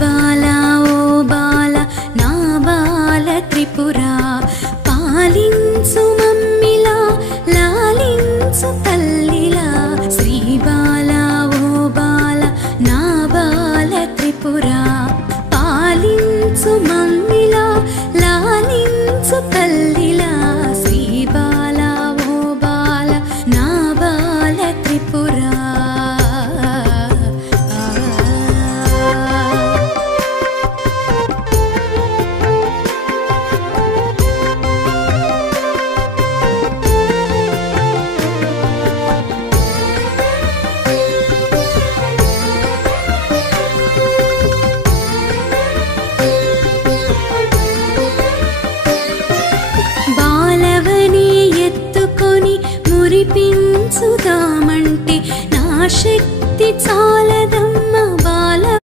బాలా ఓ బాల నా బాల త్రిపురా పాలించు మమ్మిలా లాలించు తల్లిలా శ్రీ బాలా ఓ బాల నా బాల త్రిపురా పాలించు మమ్మిలా లాలించు తల్లిలా శ్రీ బాలా ఓ బాల నా బాల త్రిపురా బాలవని ఎత్తుకొని మురిపించుదామంటే నా శక్తి చాలా